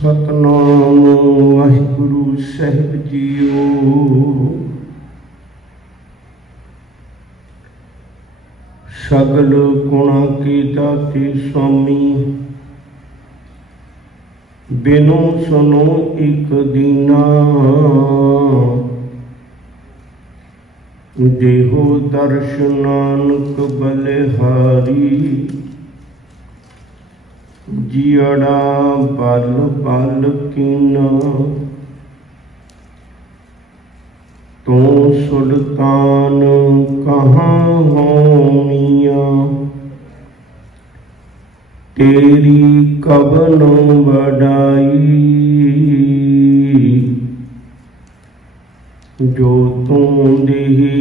सतनाम वाहिगुरु साहिब जीओ। सगल गुणा के दाते स्वामी, बिनो सुनो एक दीना। देहो दर्श नानक बलिहारी, जियड़ा बल बल कीना। तू सुल्तान कहाँ होमिया, तेरी कबन बड़ाई। जो तू देही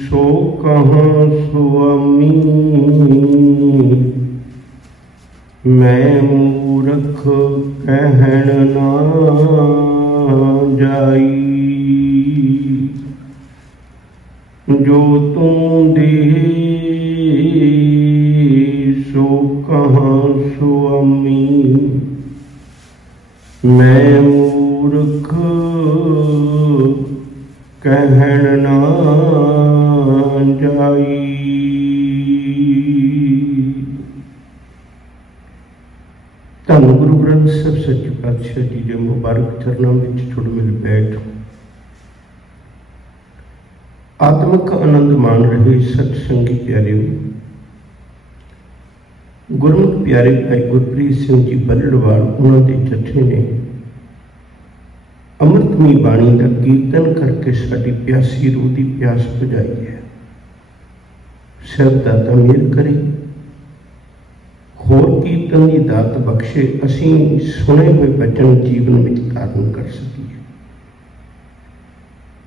सो कहाँ स्वामी, मैं मूर्ख कहन ना जाई। जो तू देही सो कहाँ स्वामी, मैं मूर्ख कहन ना जाई। धन गुरु ग्रंथ साहिब सच्चे पातशाह जी के मुबारक चरणों में जुड़ मिल बैठ आत्मिक आनंद मान रहे सत्संगी प्यारे गुरमुख प्यारे भाई गुरप्रीत सिंह जी बल्लड़वाल उन्होंने जत्थे ने अमृतमई बाणी का कीर्तन करके साड़ी प्यासी रूह की प्यास बुझाई है। सब दाता मेहर करे, होर कीर्तन की दात बख्शे, असीं सुने हुए वचन जीवन में धारण कर सकीए।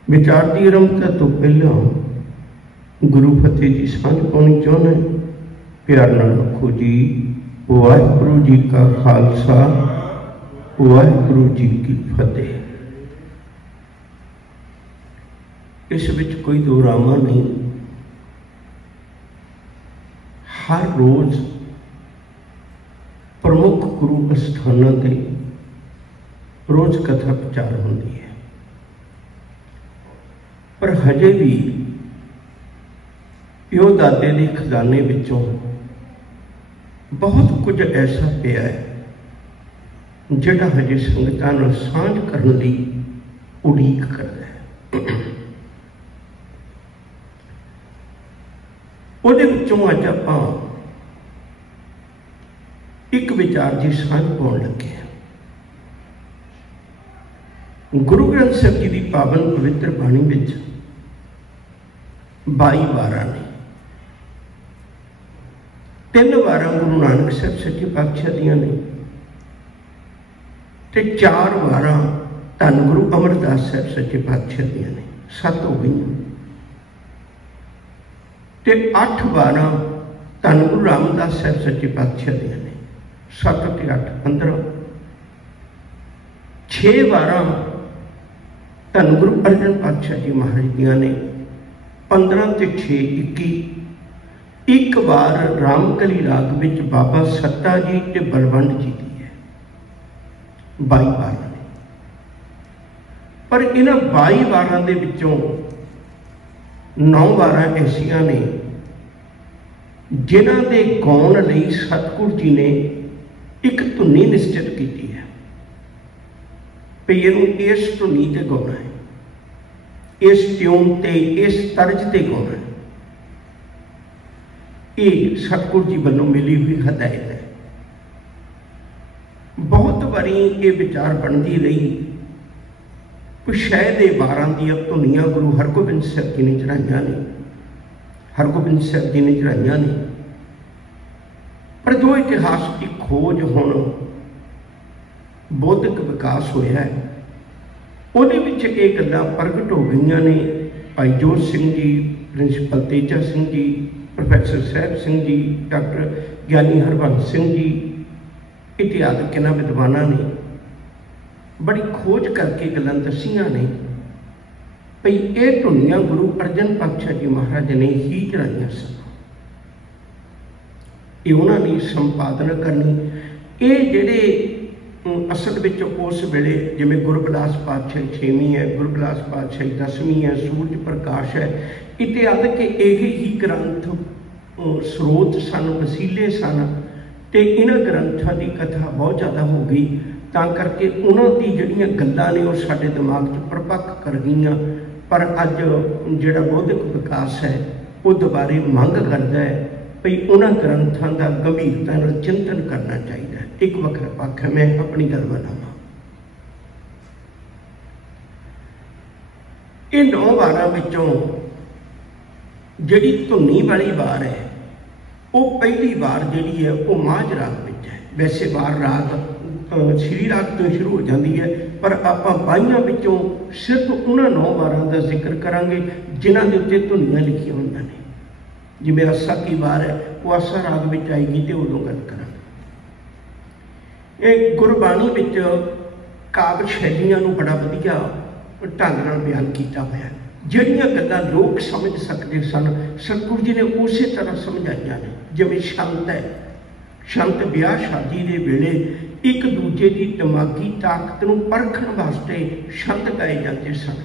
विचार की आरंभता तो पहला गुरु फतेह जी सांझ पानी चाहना है। प्यार नाल आखो जी, वाहिगुरू जी का खालसा, वाहिगुरू जी की फतेह। इस विच कोई दो रामा नहीं। हर रोज प्रमुख गुरु अस्थानों से रोज कथा प्रचार होती है, पर हजे भी प्यो दादे के खजाने विचों बहुत कुछ ऐसा पिया है जिहड़ा हजे संगतां नाल सांझ करन दी उड़ीक करदा है। उहदे विचों अज आपां एक विचार की सांझ पाउण लगे हैं। गुरु ग्रंथ साहिब जी की पावन पवित्र बाणी विच 22 वारां ने। 3 वारां गुरु नानक साहिब सच्चे पातशाह दियां ने ते 4 वारां धन गुरु अमरदास साहिब सच्चे पातशाह दियां ने। 7 हो गई ते 8 वारां धन गुरु रामदास साहिब सच्चे पातशाह दियां ने। 7 ते 8 15। 6 वारां धन गुरु अर्जन पातशाह जी महाराज दियां ने। 15 ते 6 21। एक बार रामकली राग विच बाबा सत्ता जी ते बलवंत जी दी है। 22 वार ने, पर इन्हां 22 वारां दे विचों 9 वारां ऐसियां ने जिन्हां दे गाउण लई सतगुरु जी ने एक धुनी निश्चित की है भी इनू इस धुनी ते गाउणा है, इस ट्यून ते, इस तर्ज ते गाउणा है। ये सतगुरु जी वालों मिली हुई हदायत है। बहुत बारी ये विचार बनती रही कि शायद ये 12 दी धुनियां गुरु हरगोबिंद साहब जी ने चढ़ाइयां ने, हरगोबिंद साहब जी ने चढ़ाइयां ने। पर जो इतिहास की खोज हुण बौद्धिक विकास होया है, उहदे विच ये गल्लां प्रगट हो गईयां ने। भाई जोत सिंह जी, प्रिंसीपल तेजा सिंह जी, प्रोफैसर साहब सिंह जी, डॉक्टर ज्ञानी हरबंस सिंह जी, इतिहासक इन्हां विद्वानां ने बड़ी खोज करके गल्लां दसियां ने भई ये धुनियां गुरु अर्जन पातशाह जी महाराज ने ही चढ़ाइयां सन। ये उन्होंने संपादन करनी। ये जिहड़े असल में उस वेले जिमें गुरबिलास पातशाही 6वीं है, गुरबिलास पातशाही 10वीं है, सूरज प्रकाश है, इत्याद के यही ग्रंथ स्रोत सन, वसीले सन। तो इन्हां ग्रंथां की कथा बहुत ज़्यादा हो गई, तां करके उन्हां दी जिहड़ियां गल्लां ने वो साडे दिमाग 'च प्रपक्क कर गईयां। पर अज जिहड़ा बौद्धिक विकास है वो दुबारे मंग करता है भी उन्हां ग्रंथां का गंभीरता नाल चिंतन करना चाहिए। एक वखरा पक्ष है, मैं अपनी गल बनावां। ये 9 वारां विचों जिहड़ी धुनी वाली वार है वो पहली वार जिहड़ी है वो माझ राग विच है। वैसे वार राग श्री राग तो शुरू हो जाती है, पर आपां 22 विचों सिर्फ उन्हां 9 वारां का जिक्र करांगे जिन्हां दे उत्ते धुनियां लिखियां होईयां ने। जिवें आसा की वार है वो आसा राग विच आएगी तो उदों गल करांगे। ये गुरबाणी विच काव्य शैलियां नूं बड़ा वधिया ढंग नाल बयान किया होया। जिहड़ियां गल्लां लोग समझ सकते सन सतगुरु जी ने उस तरह समझाइयां ने। जिवें शंत है, शंत ब्याह शादी के वेले एक दूजे की दिमागी ताकत नूं परखण वास्ते शंत गाए जाते सन।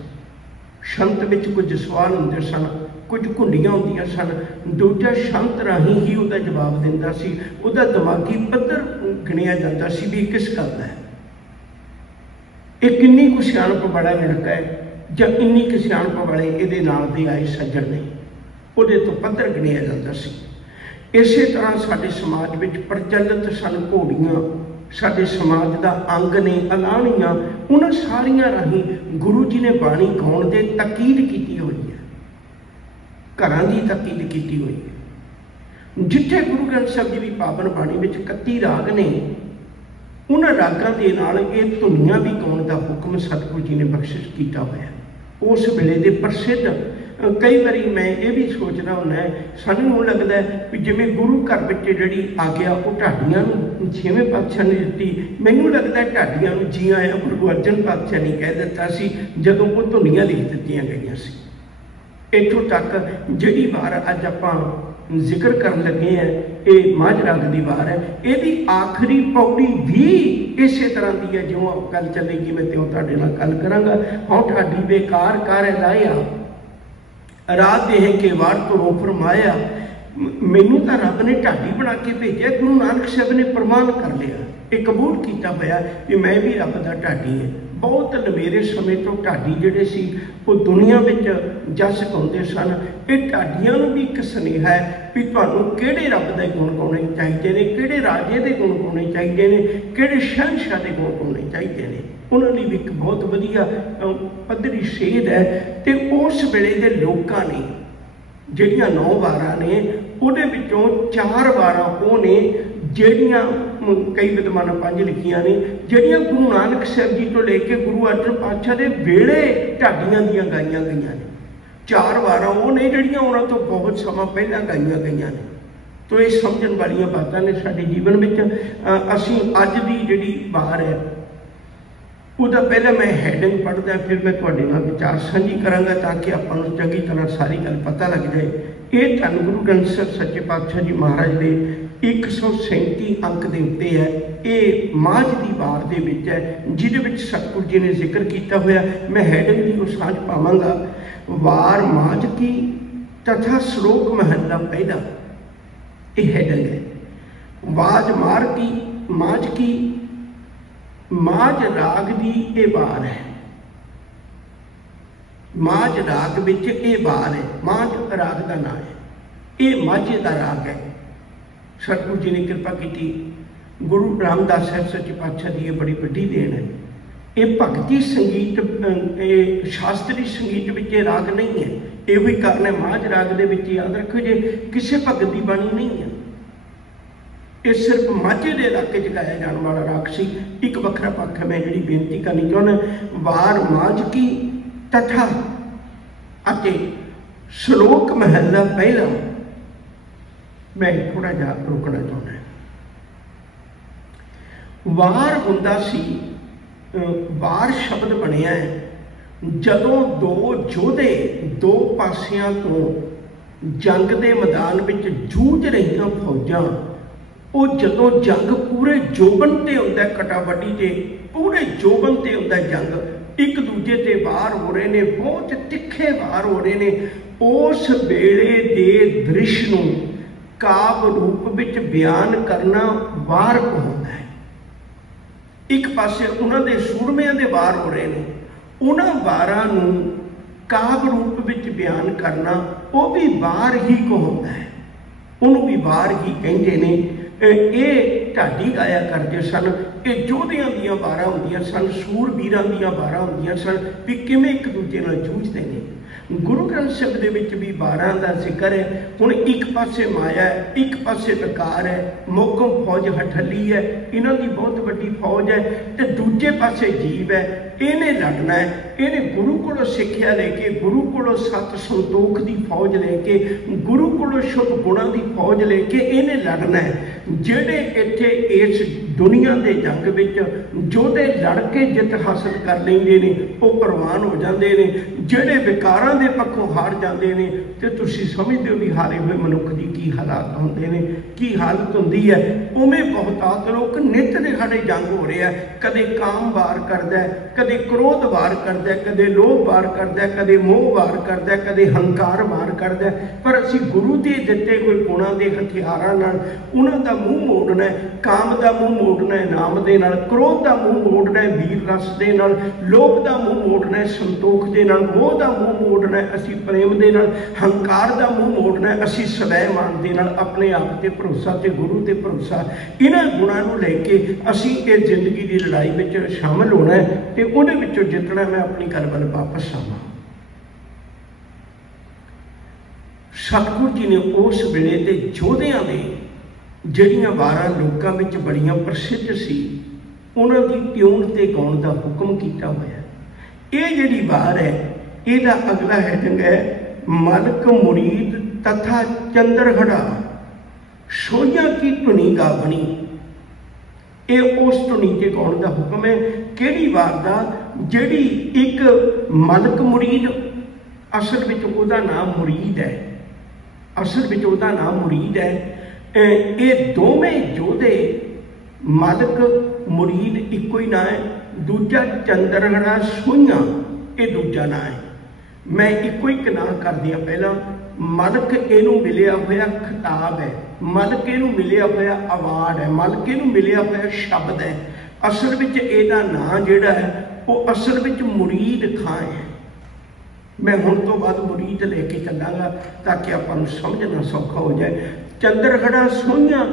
शंत विच कुछ सवाल हुंदे सन, कुछ घुंडियां हुंदियां सन, दूजा शंत राही ही उहदा जवाब दिंदा सी। उहदा दिमागी पੱਧਰ गिणिया जाता सी भी किस गल दा है, ये किन्नी कुछ सियाणप वाला लड़का है ਜਾਂ ਇੰਨੀ ਕੁ ਸਿਆਣਪ वाले ਇਹਦੇ ਨਾਲ ਦੇ आए सज्जन ने, ਉਹਦੇ ਤੋਂ ਪੱਧਰ ਗਿਣਿਆ ਜਾਂਦਾ ਸੀ। ਇਸੇ ਤਰ੍ਹਾਂ ਸਾਡੇ ਸਮਾਜ ਵਿੱਚ ਪ੍ਰਚਲਿਤ ਸਨ ਘੋੜੀਆਂ, ਸਾਡੇ ਸਮਾਜ ਦਾ ਅੰਗ ਨੇ ਅਲਾਹਣੀਆਂ। ਉਹਨਾਂ ਸਾਰੀਆਂ ਰਾਹੀਂ ਗੁਰੂ ਜੀ ਨੇ ਬਾਣੀ ਗਾਉਣ ਦੇ ਤਾਕੀਦ ਕੀਤੀ ਹੋਈ ਹੈ, ਘਰਾਂ ਦੀ ਤਾਕੀਦ ਕੀਤੀ ਹੋਈ ਹੈ। ਜਿੱਥੇ ਗੁਰੂ ਗ੍ਰੰਥ ਸਾਹਿਬ ਜੀ ਦੀ ਪਾਵਨ ਬਾਣੀ ਵਿੱਚ 31 ਰਾਗ ਨੇ, उन्होंने रागां दे नाल ये धुनियां भी गाउण का हुक्म सतगुरु जी ने बख्शिश किया होया। उस वेले दे प्रसिद्ध कई बारी मैं ये भी सोचना होना है, सानूं लगता है कि जिवें गुरु घर विच जिहड़ी आग्या वो ढाडियां नूं 6वें पातशाह ने दित्ती। मैनूं लगता है ढाडियां नूं जी आया गुरु अर्जन पातशाह ने कह दिता सी जदों वो धुनियां लिख दित्तियां गईयां सी। इत्थों तक जिहड़ी वार अज आपां जिक्र कर लगे हैं ये माझ राग की वार है। यदी आखिरी पौड़ी भी इस तरह की है जो गल चलेगी, मैं त्यों तुहाडे नाल गल करांगा। हाँ ढाडी बेकार कर लाया रात देह के वार तो रो फरमाया, मैनू तो रब ने ढाडी बना के भेजा। गुरु नानक साहब ने प्रमाण कर लिया, ये कबूल किया होया कि मैं भी रब का ढाडी है। बहुत लंबेरे समय तो ढाडी जिहड़े सी वो दुनिया में जस गाउंदे सन। ये ढाडियां नूं भी एक स्नेहा है भी तुहानूं किहड़े रब दे गुण गाउणे चाहीदे ने, किहड़े राजे दे गुण गाउणे चाहीदे ने, किहड़े शहनशाह दे गुण गाउणे चाहीदे ने। उन्हां लई भी एक बहुत वधिया पद्धरी सेध है। ते उस वेले दे लोकां ने ਜਿਹੜੀਆਂ 9 ਵਾਰਾਂ ਨੇ ਉਹਦੇ ਵਿੱਚੋਂ 4 ਵਾਰਾਂ ਉਹ ਨੇ ਜਿਹੜੀਆਂ ਕਈ ਵਿਦਵਾਨਾਂ 5 ਲਿਖੀਆਂ ਨੇ, ਜਿਹੜੀਆਂ ਗੁਰੂ ਨਾਨਕ ਸਾਹਿਬ ਜੀ ਤੋਂ ਲੈ ਕੇ ਗੁਰੂ ਅਰਜਨ ਪਾਤਸ਼ਾਹ ਦੇ ਵੇਲੇ ਢਾਡੀਆਂ ਦੀਆਂ ਗਾਈਆਂ ਗਈਆਂ ਨੇ। 4 ਵਾਰਾਂ ਉਹ ਨੇ ਜਿਹੜੀਆਂ ਉਹਨਾਂ ਤੋਂ ਬਹੁਤ ਸਮਾਂ ਪਹਿਲਾਂ ਗਾਈਆਂ ਗਈਆਂ ਨੇ। तो ये समझण वालियां बातां ने साडे जीवन में। असीं अज दी जिहड़ी वार है ਉਹਦਾ ਪਹਿਲਾਂ मैं हैडिंग पढ़दा, फिर मैं तुहाडे नाल विचार साझी करांगा ताकि आपां नूं चंगी तरह सारी गल पता लग जाए। ये धन गुरु ग्रंथ साहिब सच्चे पातशाह जी महाराज दे 137 अंक दे उत्ते है। ये माझ दी वार दे विच है जिहदे विच सतगुरु जी ने जिक्र किया होया। मैं हैडिंग दी वो साझ पावांगा, वार माझ की तथा श्लोक महला पहला। ये हैडिंग है। वाज मार की माझ की माझ राग दी ये वार है। माझ राग विच ये वार है, माझ राग का नाम है, ये माझे का राग है। सतगुरु जी ने कृपा की, गुरु रामदास साहब सच्चे पातशाह की ये बड़ी वड्डी देन है। ये भगती संगीत शास्त्री संगीत विच ये राग नहीं है। ये भी कारण है माझ राग दे विच याद रखो जे किसी भगत की बाणी नहीं है। ये सिर्फ माझे के इलाके च गाया जाने वाला राग सी। एक वखरा पक्ष मैं जी बेनती करनी चाहना, वार माझ की तथा अते श्लोक महला पहला मैं थोड़ा जा रोकना चाहना। वार हुंदा सी, वार शब्द बनिया है जदों दो योधे दो पासियां तो जंग के मैदान में जूझ रही फौजां वो जदों जंग पूरे जोबन ते हुंदा, कटाबड़ी ते पूरे जोबन ते हुंदा जंग, एक दूजे ते वार हो रहे ने, बहुत तिखे वार हो रहे ने, उस वेले दे दृश्य नूं काव्य रूप विच बयान करना वार कहलाउंदा है। एक पासे उन्हां दे सूरमिਆਂ दे वार हो रहे ने, उन्हां वारां नूं काव्य रूप विच बयान करना वो भी वार ही कहलाउंदा है, उन्होंने भी वार ही कहते ने। ये ढाडी गाया करते सन, ये योधियां दीयां वारां हुंदियां सन, सूरवीरां दीयां वारां हुंदियां सन भी किवें एक दूजे नाल जूझदे ने। गुरु ग्रंथ साहिब दे विच भी वारां दा जिक्र है। हुण एक पासे माया है, एक पासे विकार है, मोकम फौज हठली है, इन्हां दी बहुत वड्डी फौज है, ते दूजे पासे जीव है, इहने लड़ना है, इहने गुरु कोलों सिक्ख्या लेके, गुरु कोलों सत संतोख दी फौज लेके, गुरु कोलों शुभ गुणां दी फौज लेके इहने लड़ना है। जिहड़े इत्थे इस दुनिया दे जंग विच जोधे लड़ के जित हासिल कर लैंदे ने वो प्रवान हो जाते हैं, जिहड़े विकारां दे पक्षों हार जाते हैं तो तुसीं समझदे हो भी हारे हुए मनुख की की हालात होंदे ने, की हालत हुंदी है। उवें बहुतात लोग नित दे साडे जंग हो रहा है, कदे काम वार करदा है, कदे क्रोध वार करदा है, कदे लोभ वार करदा है, कदे मोह वार करदा है, कदे हंकार वार करदा है। पर असीं गुरु दे दित्ते कोई गुणां दे हथियारां नाल उन्हां दा मूँह मोड़ना है, काम दा मूँह मोड़ना है नाम दे नाल, क्रोध दा मूँह मोड़ना है वीर रस दे नाल, लोभ दा मूँह मोड़ना है संतोख दे नाल, मोह दा मूँह मोड़ना है असीं प्रेम दे नाल, हंकार दा मूँह मोड़ना है असीं स्वैमान दे नाल, अपने आप ते भरोसा ते गुरु ते भरोसा। इन्हां गुणां नूं लैके असीं इस जिंदगी की लड़ाई विच शामिल होना है ते उहदे विचों जितना। मैं अपनी गल वल वापस आवां। सतगुरु जी ने उस वेले ते योधियां दे ਜਿਹੜੀਆਂ ਵਾਰਾਂ ਲੋਕਾਂ ਵਿੱਚ ਬੜੀਆਂ ਪ੍ਰਸਿੱਧ ਸੀ ਉਹਨਾਂ ਦੀ ਟਿਊਨ ਤੇ ਗਾਉਣ ਦਾ ਹੁਕਮ ਕੀਤਾ ਹੋਇਆ। ਇਹ ਜਿਹੜੀ ਵਾਰ ਹੈ ਇਹਦਾ ਅਗਲਾ ਹੈਡਿੰਗ ਹੈ ਮਲਕ ਮੁਰੀਦ ਤਥਾ ਚੰਦਰਹੜਾ ਸੋਈਆਂ ਕੀ ਧੁਨੀ ਗਾ ਬਣੀ। ਇਹ ਉਸ ਧੁਨੀ ਤੇ ਗਾਉਣ ਦਾ ਹੁਕਮ ਹੈ। ਕਿਹੜੀ ਵਾਰ ਦਾ? ਜਿਹੜੀ ਇੱਕ ਮਲਕ ਮੁਰੀਦ, ਅਸਲ ਵਿੱਚ ਉਹਦਾ ਨਾਮ ਮੁਰੀਦ ਹੈ, ਅਸਲ ਵਿੱਚ ਉਹਦਾ ਨਾਮ ਮੁਰੀਦ ਹੈ। ये दोवें योधे मलक मुरीद इको ही ना है, दूजा चंद्रहड़ा सोइयां ये दूजा ना है। मैं इको ही ना कर दिया पहला। मलक इनू मिलिया होया खिताब है, मलक इनू मिलिया होया अवार्ड है, मलक इनू मिलिया होया शब्द है। असल विच इहदा नाम जिहड़ा है वो असल विच मुरीद खां है। मैं हुण तो बाद मुरीद लेके चलांगा ताकि आपां नूं समझना सौखा हो जाए। चंद्रहड़ा सोइयां,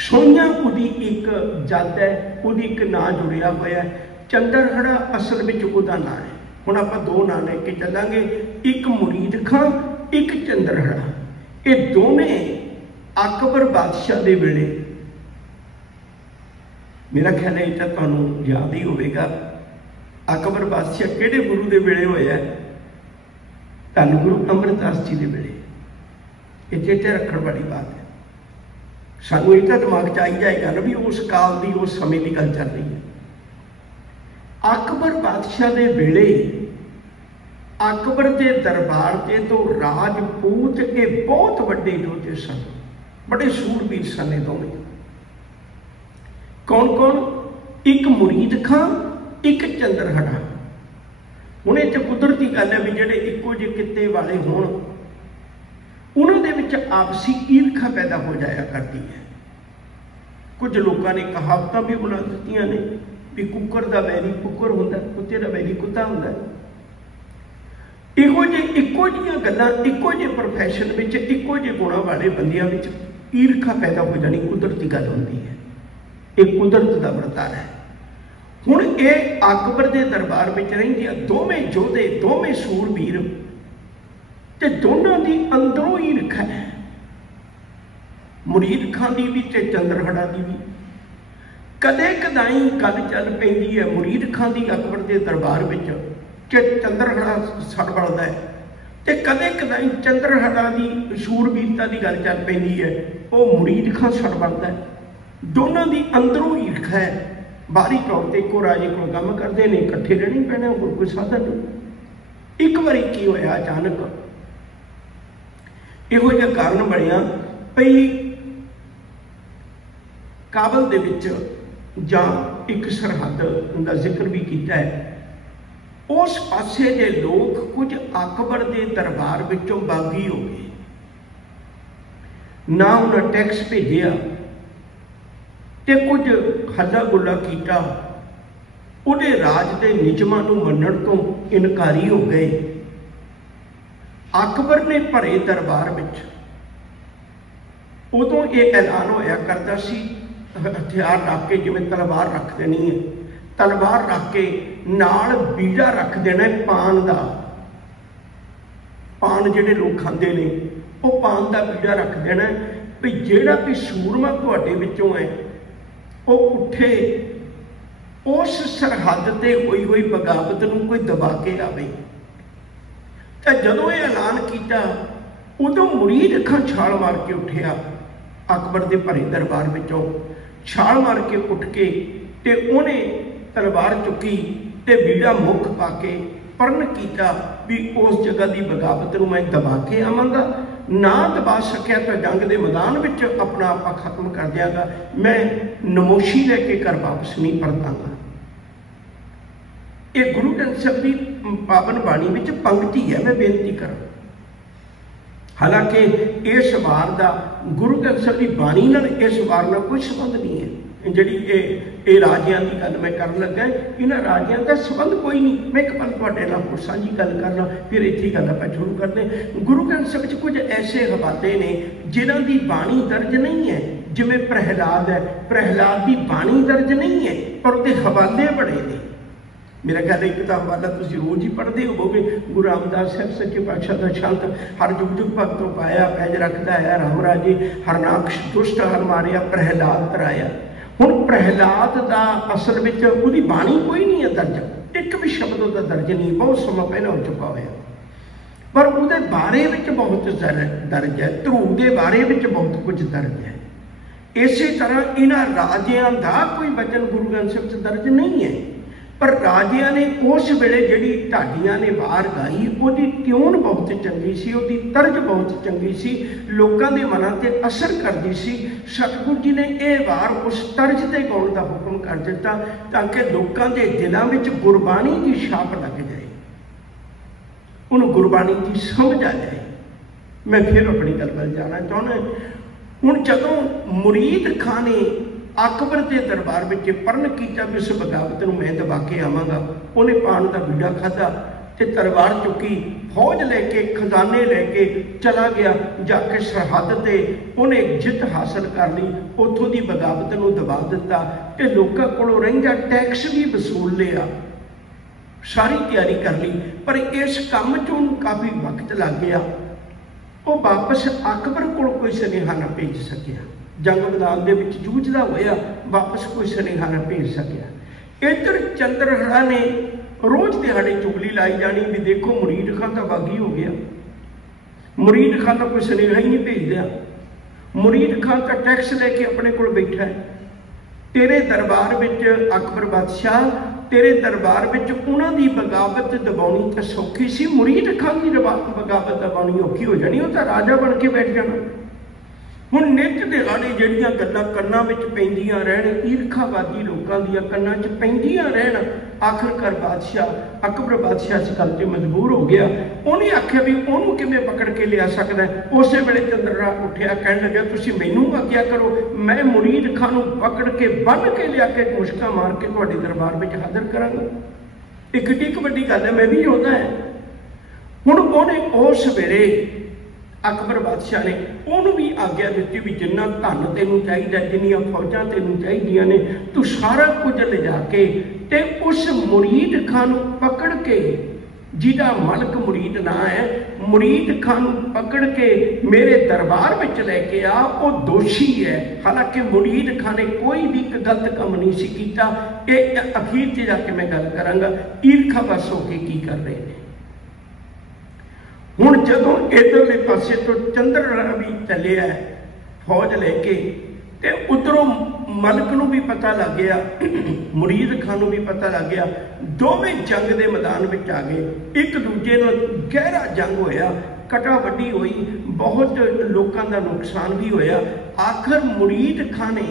सोइयां उहदी एक जद है, उहदी एक नां जुड़िया होया है। चंद्रहड़ा असल विच उहदा नां है। हुण आपां दो नां लेके चलांगे, एक मुरीद खां, एक चंद्रहड़ा। ये दोवें अकबर बादशाह दे वेले, मेरा ख्याल है तो तुहानूं याद ही होवेगा अकबर बादशाह किहड़े गुरु दे वेले होया है? धन गुरु अमरदास जी दे वेले। ये चेते रखण वाली बात है। सानू इतना दिमाग च आई जाएगा ना भी उस काल की उस समय की गल चल रही है। अकबर बादशाह के वेले अकबर के दरबार के तो राजपूत के बहुत बड़े योधे सन, बड़े सूरबीर सन। दोवें कौन कौन? एक मुरीद खां, एक चंद्रहड़ा। हुण इत्थे कुदरती गल है भी जिहड़े इक्को जिहे किते वाले होण उन्होंने विच आपसी ईर्खा पैदा हो जाया करती है। कुछ लोगों ने कहावत भी बना दी ने भी कुकर का वैरी कुकर होंदा, कुत्ते का वैरी कुत्ता होंदा। इहो जे इक्को जिहियां गल्लां इक्को जिहे प्रोफैशन विच इक्को जिहे गुणां वाले बंदियां विच ईर्खा पैदा हो जानी कुदरती गल होंदी है। ये कुदरत का वरतारा है। हुण ये अकबर के दरबार में रहिंदियां दोवें योधे, दोवें सूरबीर ते दोनों की अंदरों ही ईर्खा है, मुरीद खां की भी ते चंद्रहड़ा की भी। कदे कदाई गल चल पैंदी है मुरीद खां की अकबर के दरबार में ते चंद्रहड़ा सड़ बढ़ता है, ते कदे कदाई चंद्रहड़ा की सूरबीरता की गल चल पैंदी है वो मुरीद खां सड़ बढ़ता है। दोनों की अंदरों ईर्खा है। बाहरी तौर पर एको राजे को काम करते हैं, इकट्ठे रहना ही पैना, होर कोई साधन नहीं। एक बार की होया अचानक इहो जिहा कारण बनया भई काबल दे विच जां एक सरहद का जिक्र भी किया है। उस पासे के लोग कुछ अकबर के दरबार विचों बागी हो गए, ना उन्हें टैक्स भेजिया ते कुछ हल्ला गुल्ला किया, उहदे राज के नियमां नूं मनण तो इनकारी हो गए। अकबर ने भरे दरबार विच उदों ये ऐलान होया करता सी, हथियार रख के जिवें तलवार रख देनी है, तलवार रख के नाल बीड़ा रख देना है पान का। पान जिहड़े लोग खांदे ने वो पान का बीड़ा रख देना है भी जिहड़ा भी सूरमा तुहाडे विचों है वो उठे, उस सरहद ते होई हुई बगावत नूं कोई दबा के आवे। तो जदों ये ऐलान किया उदों मुरीद खां छाल मार के उठिया, अकबर के भरे दरबार विचों छाल मार के उठ के ते उहने तलवार चुकी ते बीड़ा मुख पा के प्रण किया भी उस जगह की बगावत नूं मैं दबा के आवांगा। ना दबा सकिया तो जंग के मैदान में अपना आपा खत्म कर दियागा, मैं नमोशी लैके घर वापस नहीं परतांगा। ये गुरु ग्रंथ साहिब की पावन बाणी में पंक्ति है, मैं बेनती करा। हालांकि इस वार का गुरु ग्रंथ साहिब की बाणी नाल इस वार नाल कोई संबंध नहीं है। जी राजियां की गल मैं कर लगा, इन्हां राजियां का संबंध कोई नहीं। मैं एक पल तुहाडे नाल होर सांझी गल करना, फिर इत्थे गल आपां शुरू करते हैं। गुरु ग्रंथ साहिब कुछ ऐसे हवाले ने जिन्हां की बाणी दर्ज नहीं है, जिवें प्रहलाद है, प्रहलाद की बाणी दर्ज नहीं है पर उसके हवाले बड़े ने। मेरा ख्याल एक तो हवाला तुसीं रोज़ ही पढ़ते होवोगे, गुरु रामदास साहब सच्चे पातशाह का शंत हर जुग जुग भगतों पाया, पैज रखता है राम राजे, हरनाक्ष दुष्ट हर मारिया, प्रहलाद तराया। हुण प्रहलाद का असल में उसकी बाणी कोई नहीं है दर्ज, एक भी शब्द उसका दर्ज नहीं, बहुत समय पहले हो चुका होया, पर उसके बारे में बहुत दर्ज है, ध्रुव के बारे में बहुत कुछ दर्ज है। इस तरह इन्हां राजियां का कोई वचन गुरु ग्रंथ साहिब दर्ज नहीं है, पर राजियां ने उस वेले जिहड़ी ढाडियां ने वार गाई उसकी ट्यून बहुत चंगी सी, उसकी तर्ज बहुत चंगी सी, लोगों के मनां ते असर करती सी। सतगुरु जी ने यह वार उस तर्ज से गाउण का हुक्म कर दिता ताकि लोगों के दिलों में गुरबाणी की छाप लग जाए, उन्होंने गुरबाणी की समझ आ जाए। मैं फिर अपनी गल वल जाना चाहना। हुण जदों मुरीद खां ने अकबर के दरबार में प्रण किया भी उस बगावत नूं मैं दबा के आवांगा, उन्हें पान का बीड़ा खाधा ते तलवार चुकी, फौज लैके खजाने लैके चला गया, जाके सरहद ते उन्हें जित हासिल कर ली, उतों की बगावत नूं दबा दिता ते लोकां कोलों रहिंदा टैक्स भी वसूल लिया, सारी तैयारी कर ली। पर इस काम च उन्हें काफ़ी वक्त लग गया, वो वापस अकबर को कोई सुनेहा ना भेज सकिया, जंग मैदान के जूझदा होया वापस कोई सुनेहा ना भेज सकिया। इधर चंद्रहड़ा ने रोज़ दिहाड़े चुगली लाई जानी भी देखो मुरीद खां तो बागी हो गया, मुरीद खां तो कोई सुनेहा ही नहीं भेज दिया, मुरीद खां तो टैक्स लैके अपने को बैठा है, तेरे दरबार में अकबर बादशाह तेरे दरबार में उन्होंने बगावत दबानी तो सौखी सी, मुरीद खां की बगावत दबानी औखी हो जानी, वो तो राजा बन के बैठ जाना। हुण नित दिहाड़े जिहड़ियां गल्लां कन्नां विच पैंदियां रहण, ईरखावादी लोकां दियां कन्नां च पैंदियां रहण, आखिरकार बादशाह अकबर बादशाह इस गल ते मजबूर हो गया। उन्हें आख्या भी उन्होंने किवें पकड़ के लिया सकदा है। उस वेले चंद्रहड़ा उठिया कहण लग्या तुसीं मैनूं आग्या करो, मैं मुरीद खां नूं पकड़ के बन के लिया के मुश्कां मार के तुहाडे दरबार में हाज़र करांगा। एक टिक वड्डी गल है, मैं भी चाहुंदा है। हुण उन्हें उस वेले अकबर बादशाह ने उन्होंने भी आग्या दी भी जिन्ना धन तेनों चाहिए, जिन्नियां फौजां तेनों चाहिए ने, तू सारा कुछ ले जाके ते उस मुरीद खां नूं पकड़ के, जिहदा मलक मुरीद ना है, मुरीद खां नूं पकड़ के मेरे दरबार में लैके आ, वो दोषी है। हालांकि मुरीद खां ने कोई भी गलत काम नहीं सी कीता। ये अखीर से जाके मैं गल करांगा ईरखा बस होके की कर रहे हैं। हुण जदों इधरले पासे तो चंद्रहड़ा भी चले है फौज लैके, ते उधरों मलक नूं भी पता लग गया, मुरीद खां नूं भी पता लग गया, दोवें जंग के मैदान में आ गए, एक दूजे नाल गहरा जंग होया, कटा वड्डी हुई, बहुत लोगों का नुकसान भी होया। आखिर मुरीद खां ने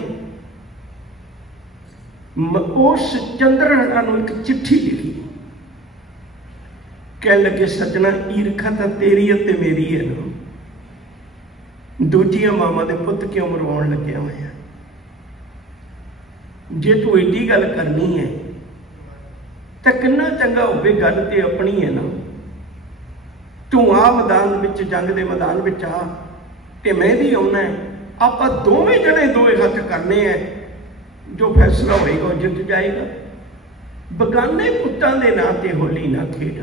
उस चंद्रहड़ा नूं एक चिट्ठी लिखी, कह लगे सजना ईरखा तो तेरी ते मेरी है ना, दूजिया मामा दे पुत क्यों मरवाउण लग्या होया। जे तू एडी गल करनी है तो कितना चंगा होवे, गल ते अपनी है ना। तू आ मैदान विच, जंग दे मैदान विच आ ते मैं भी आउणा है, आपां दोवें जणे दोए हत्थ करने हैं, जो फैसला होएगा वो जित जाएगा। बगाने पुत्तां दे नां ते होली ना खेड,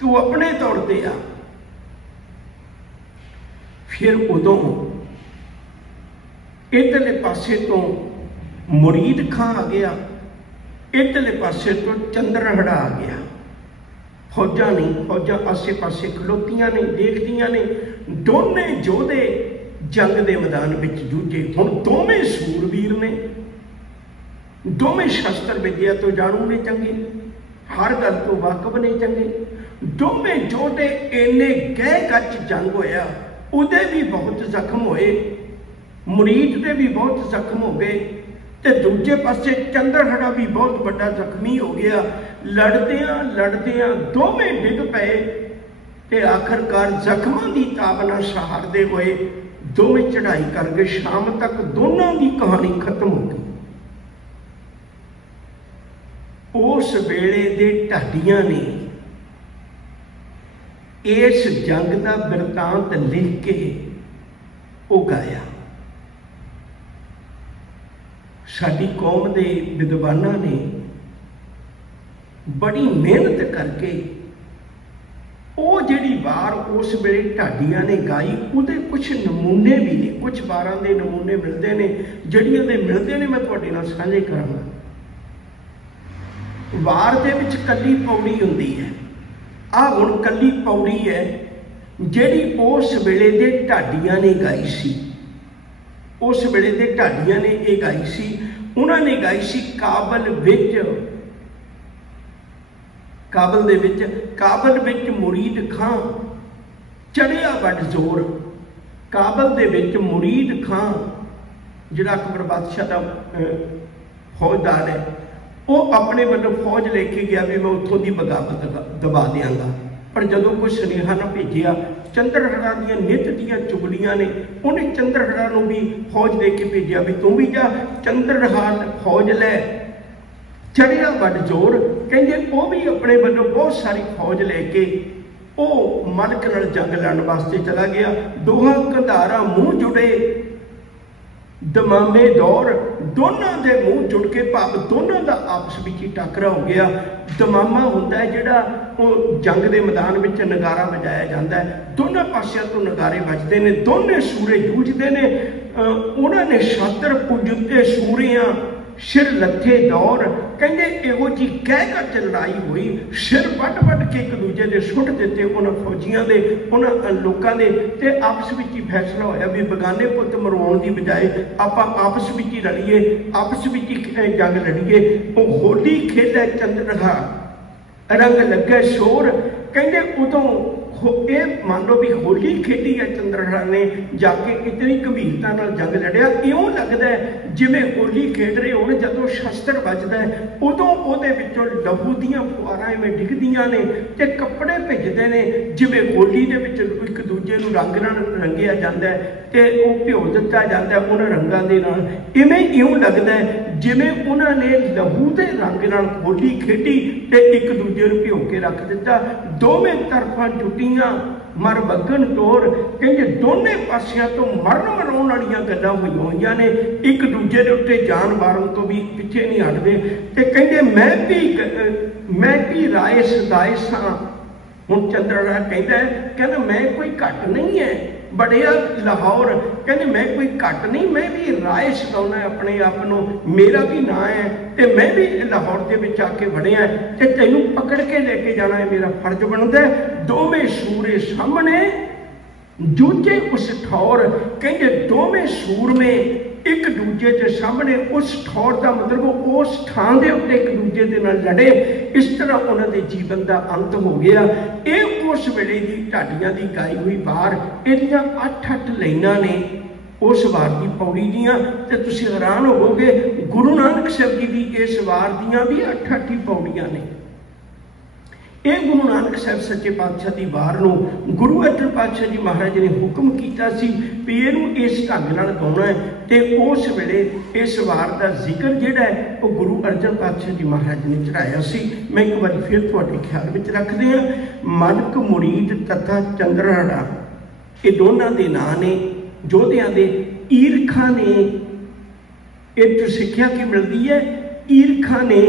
तू अपने तौर पे आ। फिर उदों इधरले पासे तो मुरीद खां आ गया, इधरले पासे तो चंद्रहड़ा आ गया। फौजा नहीं, फौजा आसे पासे खलोतियां ने, देखदियां ने। दोने जोधे जंग दे मैदान विच जूझे। हुण दोवें सूरवीर ने, दोवें शस्त्र विद्या तो जाणू ने चंगे, हर गल तो वाकफ ने चंगे। दोवें जोधे इन्ने गह गच जंग होया, उहदे भी बहुत जख्म होए, मुरीद दे भी बहुत जख्म हो गए, ते दूजे पासे चंद्रहड़ा भी बहुत बड़ा जख्मी हो गया। लड़दियां लड़दियां दोवें डिग पे, ते आखिरकार जख्मां की ताबना सहारते हुए दोवें चढ़ाई कर गए। शाम तक दोनों की कहानी खत्म हो गई। उस वेले दे ढाडियां ने इस जंग का बिरतांत लिख के वो गाया। साडी कौम के विद्वानां ने बड़ी मेहनत करके वो जिहड़ी वार उस वेले ढाडियां ने गाई, उहदे कुछ नमूने भी ने, कुछ वारां दे नमूने मिलते हैं, जड़ियां दे मिलते हैं, मैं तुहाडे नाल साझे करांगा। वार दे विच कल्ली पौड़ी हुंदी है। आ हुण कल्ली पौड़ी है जिहड़ी उस वेले दे ढाडियां ने गाई सी। उस वेले दे ढाडियां ने ये गाई सी। उन्होंने गाई सी काबल विच, काबल विच मुरीद खां चढ़िया बड़ जोर। काबल दे विच मुरीद खां जिहड़ा अकबर बादशाह का फौजदार है, वो अपने वालों फौज लेके गया भी मैं उत्थों की बगावत दबा देंगा। पर जदों कोई सुनेहा ना भेजिया, चंद्रहड़ा दियां नित दियां चुगलियां ने, उन्हें चंद्रहड़ा नूं भी फौज दे के भेजिया भी तू भी जा चंद्रहड़ा फौज लै। चढ़िया बड़ जोर कहंदे वो भी अपने वालों बहुत सारी फौज लेके वो मलक नाल जंग लड़न वास्ते चला गया। दोहां कंधारा मूँह जुड़े दमामे दौर, दोनों के मूँह जुड़ के भाव दोनों का आपस में ही टाकरा हो गया। दमामा होता है जिहड़ा जंग के मैदान में नगारा बजाया जाता है, दोनों पासियां तो नगारे बजते हैं, दोनों सूरे जूझते हैं। उन्होंने छात्र पुजते सूरियां सिर लथे दौर, कहते इहो जी कह कर लड़ाई हुई, सिर वट वट के एक दूजे के सुट दिते उन्होंने फौजियों के, उन्होंने लोगों के, ते आपस में ही फैसला होया भी बगाने पुत मरवाउण की बजाय आप आपस में ही लड़ीए, आपस में ही जंग लड़ीए। वो होली खेले चंद्रहा रंग लगे शोर, कहते उदों ये मान लो भी होली खेडी है चंद्रहड़ा ने जाके इतनी गंभीरता नाल जंग लड़िया। इउं लगदा है जिवें होली खेड रहे होण, जदों शस्त्र बजदा है उदों उहदे विचों लहू दीयां फुआरां इवें डिगदियां ने ते कपड़े भिजदे ने, जिवें होली दे विच एक दूजे नूं रंग नाल रंगिया जांदा है ते ओह भिओ दित्ता जांदा है उन्हां रंगां दे नाल। इवें इउं लगदा है जिवें उन्हां ने लहू दे रंग नाल होली खेडी ते एक दूजे नूं भिओ के रख दित्ता। दोवें तरफां जुटियां मर बगन टोर, कहते दोनों पासियां तो मरण मराउण वालियां गल्लां होईयां ने, एक दूजे के उत्ते जान मारन तो भी पिछे नहीं हटदे। ते कहते मैं भी राय सदाए सां। हुण चंद्रहड़ा कहता मैं कोई घट नहीं है, बड़िया लाहौर कहते मैं कोई घट नहीं, मैं भी राय सदाउना अपने आप को, मेरा भी ना है ते मैं भी लाहौर के विच आके वड़िया ते तैनूं पकड़ के लेके जाना है, मेरा फर्ज बनता है। दोवें सूरे सामने जूझे उस ठौर, कहते दोवें सूर में एक दूजे के सामने उस ठौर का मतलब उस थान के उत्ते एक दूजे के नाल लड़े। इस तरह उन्होंने जीवन का अंत हो गया। ये उस वेले की ढाडियां की गाई हुई वार, इहदियां 8-8 लाइनां ने उस वार की पौड़ी दियाँ ते तुसीं हैरान होवोगे गुरु नानक साहब जी की इस वार दियाँ भी 8-8 ही पौड़ियाँ ने। ये गुरु नानक साहब सच्चे पातशाह की वार नूं गुरु अर्जन पातशाह जी महाराज ने हुक्म किया सी भी इहनूं इस ढंग नाल गाउणा है ते उस वेले इस वार का जिक्र जिहड़ा है वो गुरु अर्जन पातशाह जी महाराज ने चढ़ाया सी। मैं एक बार फिर तुहाडे ख्याल विच रखदे हां, मलक मुरीद तथा चंद्रहड़ा ये दोनों के नां ने योधियां दे। ईरखा ने एक सिक्ख्या की मिलती है, ईरखा ने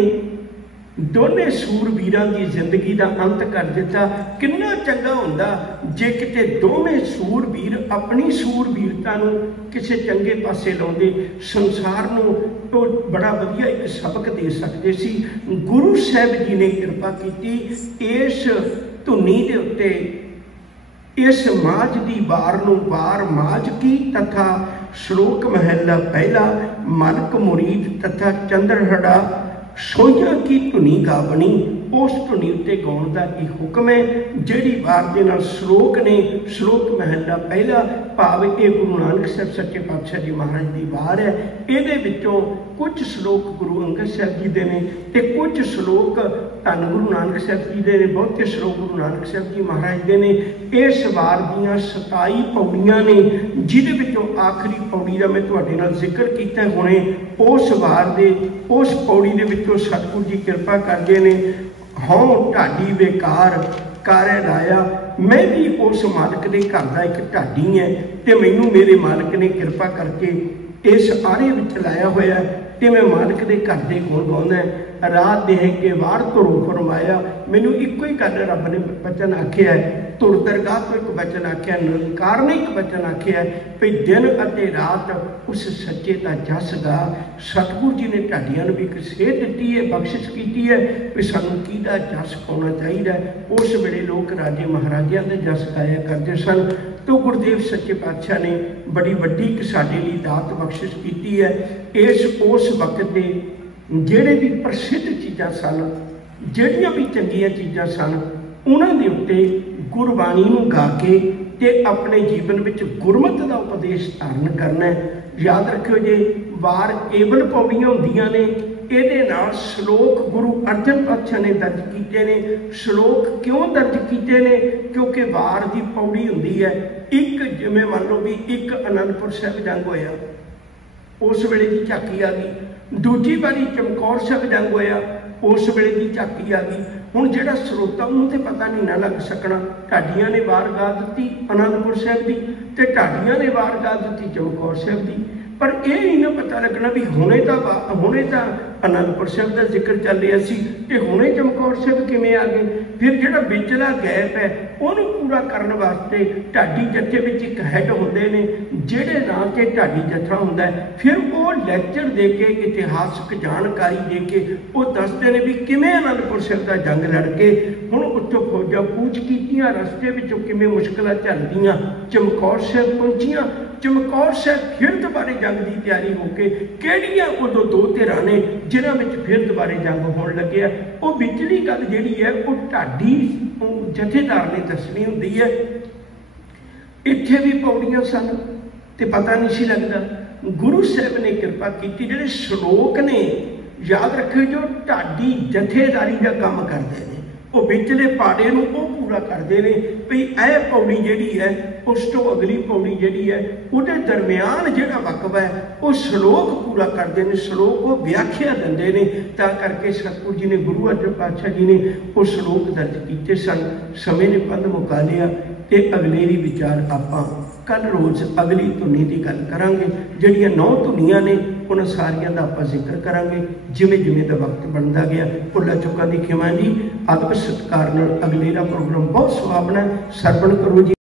दोने सूरवीरां की जिंदगी का अंत कर दिता। कितना चंगा हुंदा जे किते दोवें सूरवीर अपनी सूरवीरता नूं किसी चंगे पासे लाउंदे, संसार नूं तो बड़ा वधिया एक सबक दे सकते सी। गुरु साहब जी ने कृपा की इस धुनी दे उत्ते इस माज की वार नूं वार माज की तथा श्लोक महला पहला मलक मुरीद तथा चंद्रहड़ा सोइया की धुनी गा बनी। उस धुनी उत्ते गाउण दा एक हुक्म है जिहड़ी वार दे नाल श्लोक ने, श्लोक महला पहला भाव ये गुरु नानक साहब सच्चे पातशाह जी महाराज की वार है। इहदे विचों कुछ श्लोक गुरु अंगद साहब जी दे ने ते कुछ श्लोक धन गुरु नानक साहब जी दे ने, बहुते श्लोक गुरु नानक साहब जी महाराज दे ने। इस वार दीयां 27 पौड़ियां ने जिहदे विचों आखिरी पौड़ी का मैं तुहाडे नाल जिक्र कीता हुणे। उस वार दे उस पौड़ी दे विचों सतगुरु जी कृपा करदे ने, हों ढाडी बेकार कारे लाया, मैं भी उस मालक के घर का एक ढाडी है तो मैनू मेरे मालक ने कृपा करके इस आरे विच लाया होया ते मैं मालक के घर के गुण गाउंदा। रात देह के वार तुरो फरमाया, मैनू इको ही गल रब ने वचन आख्या है, तुर दरगाह तो एक वचन आख्या, निरंकार ने एक वचन आख्या भी दिन अते रात उस सच्चे का जस गा। सतगुरु जी ने ढाडियां नूं भी एक सेध दी है, बख्शिश की है भी सानूं किहदा जस पाउणा चाहिए। उस वेले लोग राजे महाराजिਆਂ दे जस गाया करते सन। तो गुरुदेव सच्चे पातशाह ने बड़ी वड्डी एक साडे लई दात बख्शिश की है। इस उस वक्त के ਜਿਹੜੇ भी प्रसिद्ध चीज़ां सन, ਜਿਹੜੀਆਂ भी चंगियां चीज़ां सन, उन्हां दे उत्ते गुरबाणी नूं गा के ते अपने जीवन विच गुरमत का उपदेश धारण करना है। याद रखियो जे वार केवल पौड़ियां हुंदियां ने, इहदे नाल श्लोक गुरु अर्जन पातशाह ने दर्ज कीते ने। श्लोक क्यों दर्ज कीते ने? क्योंकि वार की पौड़ी हुंदी है एक, जिवें मान लो भी एक आनंदपुर साहिब जंग होया उस वेले की झाकी आ गई, दूजी बारी चमकौर साहब जंग होया उस वेले की झाकी आ गई। हुण जिहड़ा स्रोता उन्होंने तो पता नहीं ना लग सकना, ढाडियां ने वार गा दी आनंदपुर साहब की ते ढाडियां ने वार गा दी चमकौर साहब की, पर यह नहीं ना पता लगना भी हुणे तो आनंदपुर साहब का जिक्र चल रहा सी ते हुणे चमकौर साहब किवें आ गए। फिर जिहड़ा विचला गैप है उन्होंने पूरा करने वास्ते ढाडी जत्थे विच एक हैड हुंदे ने जिहड़े नाम से ढाडी जत्था हुंदा है। फिर वो लैक्चर दे के इतिहासक जानकारी दे के वो दसदे ने भी किवें आनंदपुर साहब का जंग लड़ के हुण उत्थों फौजां कूच कीतियां, रस्ते विचों किवें मुश्किलां झੱਲਦੀਆਂ चमकौर साहब पहुंचियां। चमकौर साहब फिर दोबारे जंग की तैयारी होके किहड़ियां उदों दो धिरां ने जिन्हां विच फिर दोबारे जंग होण लग्या। वो विचली गल जिहड़ी है वो ढाडी जथेदार ने दसनी हुंदी है। इत्थे भी पौड़ियां सन ते पता नहीं सी लगदा। गुरु साहब ने कृपा की, जिहड़े श्लोक ने याद रखियो जो ढाडी जथेदारी का काम करते हैं, वो विचले पाड़े नूं वो पूरा करते हैं भी यह पौड़ी जिहड़ी है उस तो अगली पौड़ी जिहड़ी है उहदे दरम्यान जिहड़ा वकवा है वो श्लोक पूरा करते हैं, श्लोक वो व्याख्या देंदे ने। तां करके सतगुरु जी ने गुरु अर्जन पातशाह जी ने वो श्लोक दर्ज किए सन। समय ने पंध मुका लिया ते अगलेरी विचार आपां कल रोज़ अगली धुनी की गल करांगे। जिहड़ियां 9 धुनियां ने उन्हां सारियां दा आपां जिक्र करांगे जिवें जिवें दा वक्त बनता गया। भुल्लां चुकां दी खिमा जी, अदब सत्कार नाल अगलेरा प्रोग्राम बहुत सुहावना। सरवण करो जी।